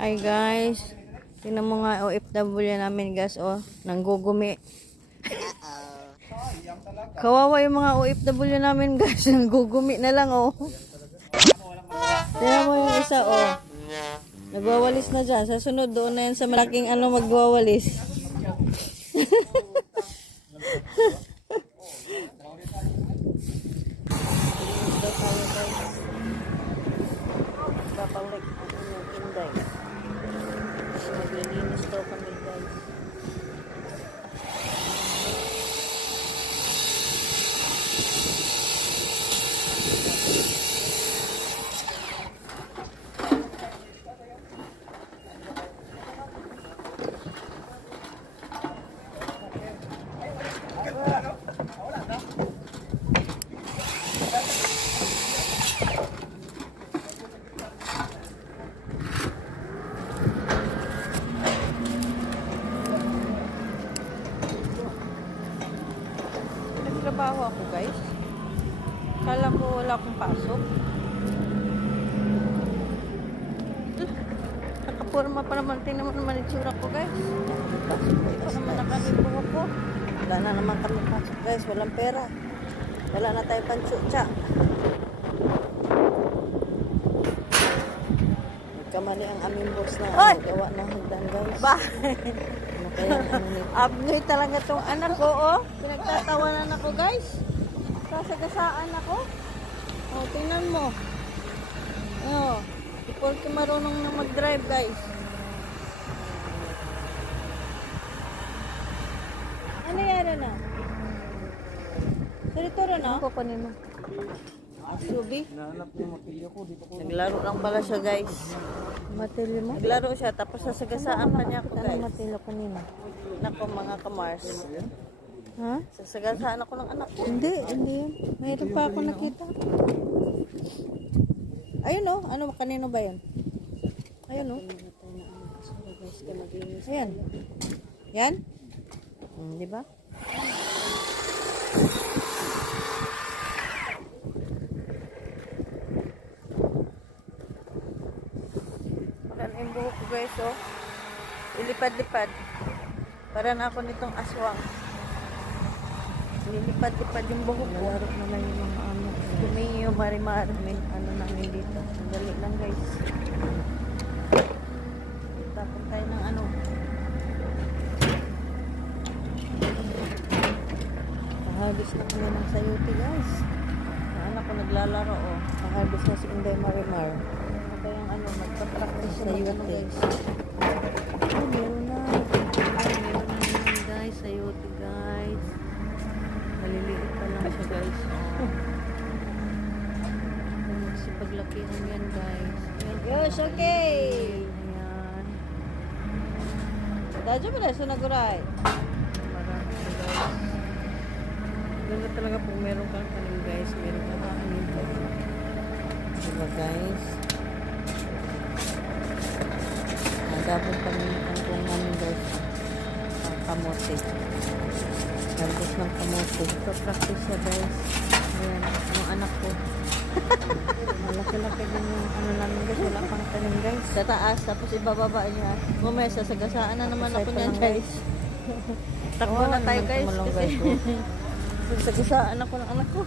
Hi guys, tingnan mo nga OFW namin guys, oh, nanggugumi. Kawawa yung mga OFW namin guys, nanggugumi na lang, oh. Tingnan mo yung isa, oh. Nagwawalis na dyan. Sa sunod doon na yan sa malaking ano magwawalis. Papalik ang inyong inday. Maglilinis daw kami guys. Nagtrabaho ako guys. Kala ko wala akong pasok. Nakapurma pa naman. Tingnan mo naman itsura ko guys. Hindi pa naman nakalibuho ko. Wala na naman kami pasok guys. Walang pera. Wala na tayo pantsutsa. Nagkamali ang aming boss na gawa ng hagdan guys. Ano kaya ang ano nito? Abnoy talaga tong anak ko, oh. Pinagtatawanan ako guys. Sasagasaan ako. Oh, tingnan mo. Oh, porque marunong na mag-drive guys. Ano yara na? Sarito na? Ano ko kanino? Subi? Naglaro lang pala siya guys. Matilyo mo? Naglaro siya tapos sasagasaan pa niya ako guys. Ano matilyo kanina? Nako mga kamars. Ha? Sasagasaan ako ng anak ko. Hindi. Mayroon pa ako nakita. Ayun o. Ano kanino ba yun? Ayun o. Ayan. Yan? Di ba? Yung buhok ko guys, oh. Ilipad-lipad. Para na ako nitong aswang. Ilipad-lipad yung buhok ko. Nalarot na lang yung mga ano. Tumingi yung marimar. Ano namin dito. Sandali lang guys. Tapon tayo ng ano. Nahagis na kami ng sayote guys. Ang anak ko naglalaro, oh. Nahagis na si Inday Marimar. Kayang ano, magpa-practice sa yote guys. Oh, meron na guys, sa yote guys. Maliliit pa lang siya guys. Magsipaglakihan yan guys. Yes, okay! Ayan. Dadyo ba na? Sunaguray. Marami guys. Ganda talaga kung meron kang kanin guys. Meron kang kanin guys. Diba guys? Dabong kami ang kung namin guys kamote. Garbos ng kamote. Ito practice siya guys. Ayan, ang anak ko. Malaki-laki din yung ano namin guys. Wala pang tanim guys. Sa taas, tapos ibababa niya. Mamaya sasagasaan na naman ako niyan guys. Takbo na tayo guys. Kasi sasagasaan ako ng anak ko.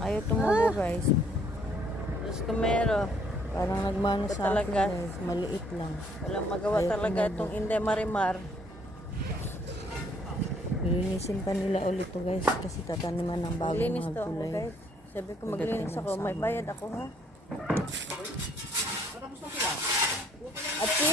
Ayaw tumubo guys. Diyos ko mero. Parang nagmano sa akin guys, maliit lang. Walang magawa talaga itong Inday Marimar. Lilinisin pa nila ulit to guys kasi tataniman ng bagong mga gulay. Guys. Sabi ko maglinis ako, may bayad ako ha. Ate?